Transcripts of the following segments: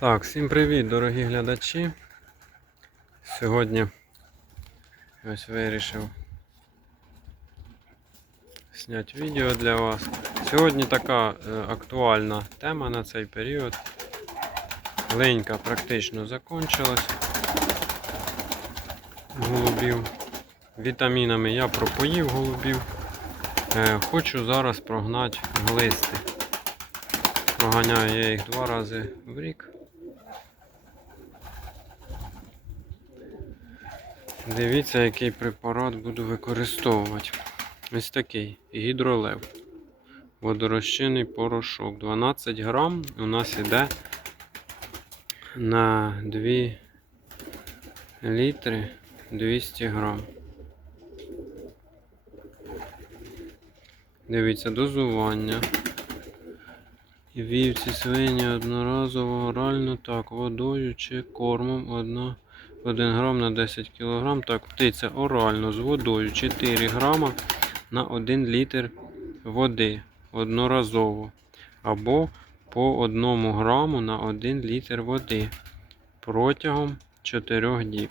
Так, всім привіт, дорогі глядачі. Сьогодні ось вирішив зняти відео для вас. Сьогодні така е, актуальна тема на цей період. Ленька практично закончилась голубів. Вітамінами я пропоїв голубів. Е, Хочу зараз прогнати глисти. Проганяю я їх два рази в рік. Дивіться, який препарат буду використовувати. Ось такий гідролев. Водорозчинний порошок. 12 грам у нас іде на 2 літри 200 грам. Дивіться, дозування. Вівці свині одноразово орально так, водою чи кормом 1, 1 грам на 10 кг. Так, птиця орально з водою 4 грама на 1 літр води одноразово. Або по 1 граму на 1 літр води протягом 4 діб.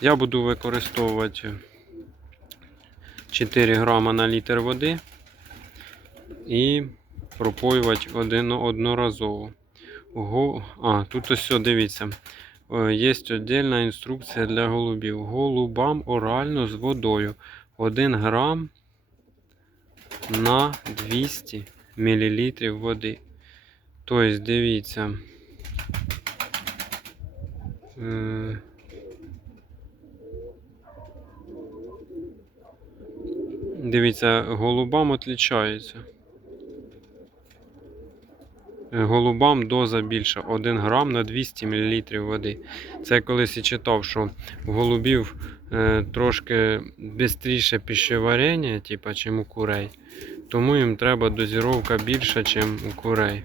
Я буду використовувати 4 грама на літр води і пропоювати один, одноразово. Го... А, тут ось дивіться. Є віддільна інструкція для голубів. Голубам орально з водою 1 грам на 200 мл води. Тобто, дивіться. Е, Дивіться, голубам відрізняється. Голубам доза більша 1 грам на 200 мл води. Це колись і читав, що у голубів е, трошки швидше пищеварення, типа, чим у курей. Тому їм треба дозіровка більша, ніж у курей.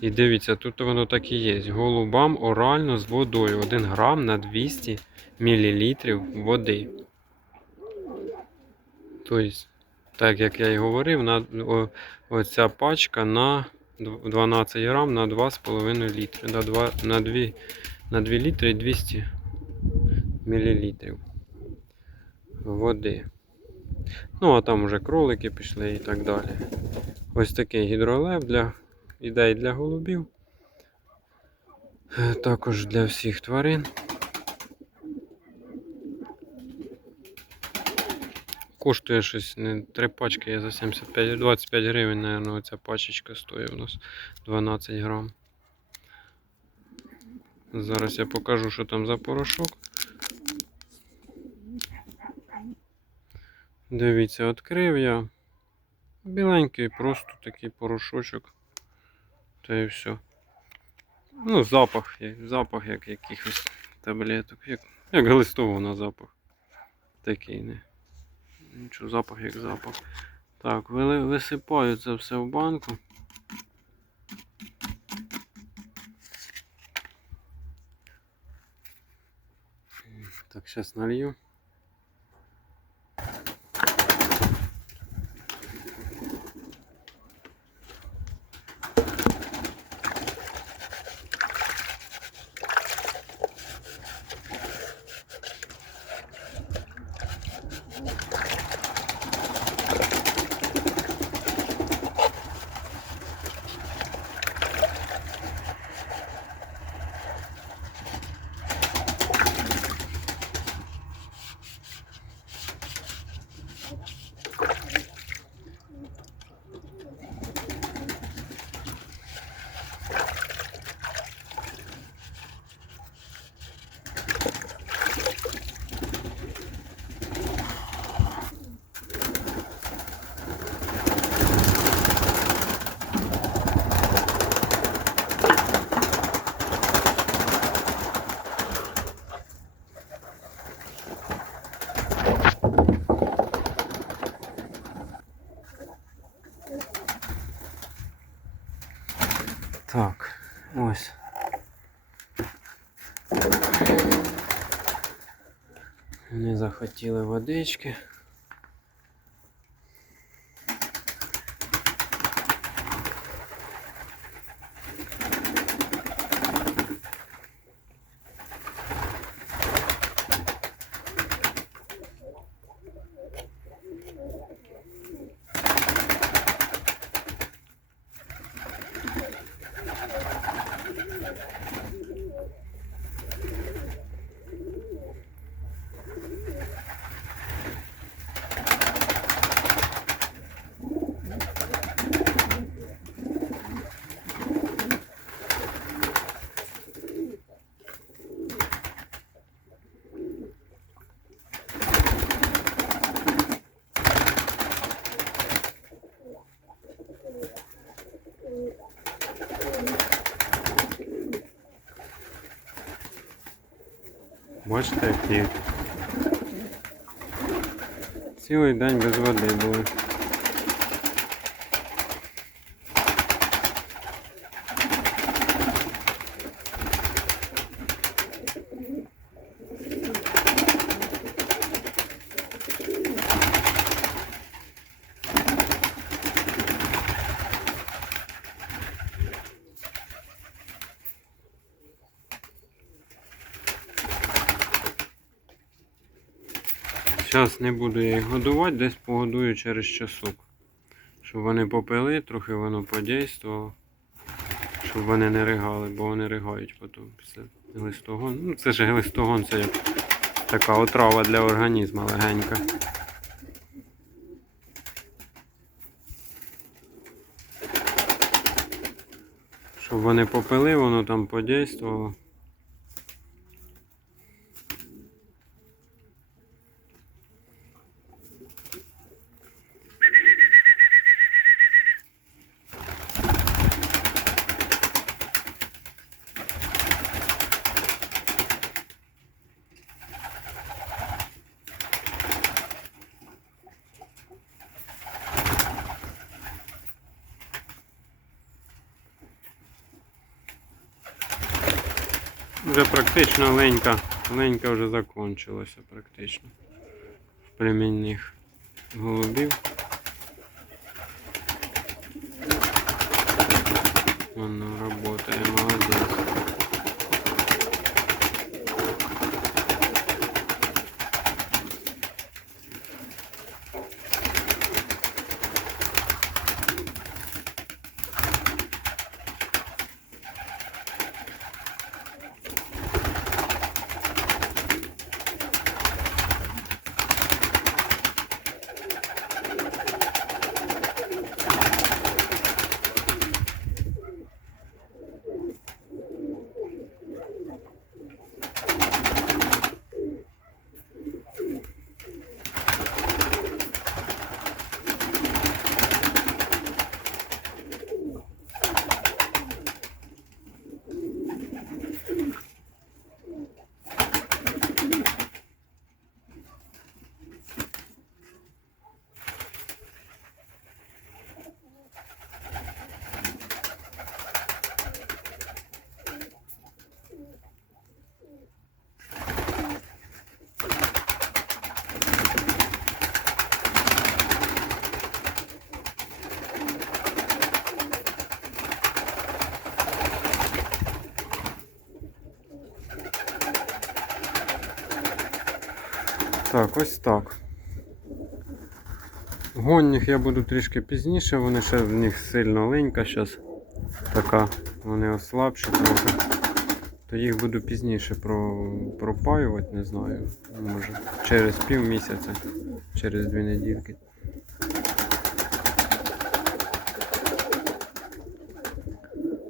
І дивіться, тут воно так і є. Голубам орально з водою 1 грам на 200 мл води. Тобто, так як я і говорив, на, о, оця пачка на 12 грам на 2,5 літри. На 2, на 2, на 2 літри 200 мл води. Ну, а там вже кролики пішли і так далі. Ось такий гідролев для ідей для голубів. Також для всіх тварин. Коштує щось не три пачки, я за 75, 25 гривень, наверное, оця пачечка стоїть у нас 12 грам. Зараз я покажу, що там за порошок. Дивіться, відкрив я. Біленький, просто такий порошочок. Та і все. Ну, запах, запах як якихось таблеток. Як, як глистового на запах. Такий не. Нічого, запах як запах. Так, висипаю це все в банку. Так, зараз налью. Так, ось. Не захотіли водички. Бачите, які. Цілий день без води були. Зараз не буду я їх годувати, десь погодую через часок. Щоб вони попили, трохи воно подействувало. Щоб вони не ригали, бо вони ригають потім після глистогон. Ну, це ж глистогон, це як така отрава для організму легенька. Щоб вони попили, воно там подействувало. Вже практично ленька, ленька вже закончилася практично. В племінних голубів. Воно работає, Так, ось так. Гонних я буду трішки пізніше, вони ще в них сильно ленька зараз. Така, вони ослабші трохи. То їх буду пізніше про, пропаювати, не знаю. Може через пів місяця, через дві недільки.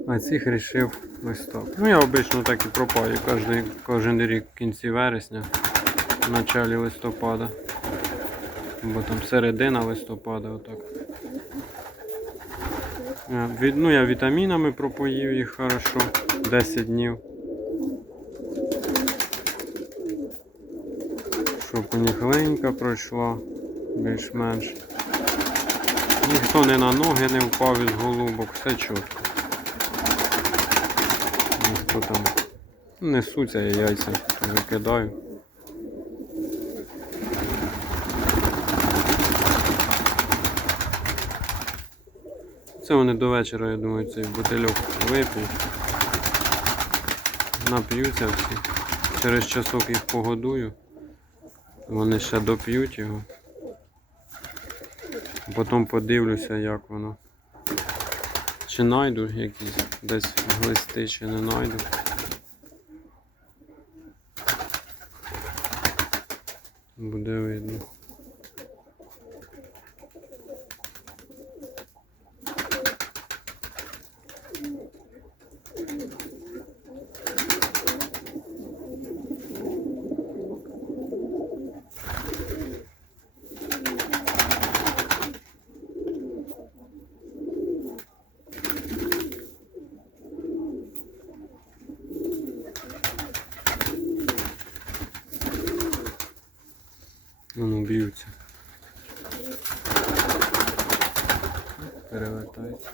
А цих рішив ось так. Ну я обично так і пропаю кожен, кожен рік в кінці вересня, в началі листопада. Бо там середина листопада отак. Е, ну я вітамінами пропоїв їх хорошо 10 днів. Щоб у них ленька пройшла більш-менш. Ніхто не на ноги не впав із голубок, все чітко. Ніхто там несуться, я яйця викидаю. Це вони до вечора, я думаю, цей бутильок вип'ють. Нап'ються всі. Через часок їх погодую. Вони ще доп'ють його. Потім подивлюся, як воно. Чи найду якісь десь глисти, чи не найду. Буде видно. Б'ються. Перевертається.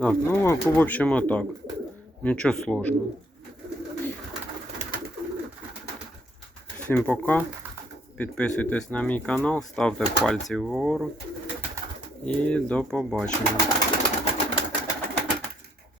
Так, ну, в общем, а так. Нічого сложного. Всім пока. Підписуйтесь на мій канал, ставте пальці вгору. І до побачення.